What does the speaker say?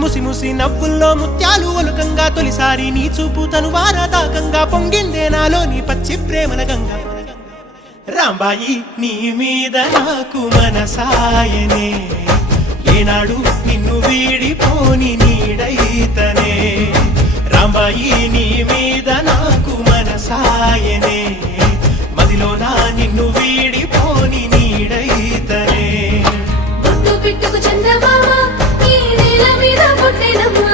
ముసి ముసి నవ్వుల్లో ముత్యాలు ఒలుకంగా తొలిసారి నీ చూపు తను వారాదాకంగా పొంగిందే నాలో నీ పచ్చి ప్రేమల గంగా రాంబాయి నీ మీద నాకు మనసాయనే ఏనాడు నిన్ను వీడిపోని నీడైతనే రాంబాయి నీ మీద నాకు మనసాయనే మదిలోన నిన్ను వీడిపోని నీడైతనే పుట్టు పిట్టుకు చందమామ ఈ నేల మీద పుట్టినమ్మ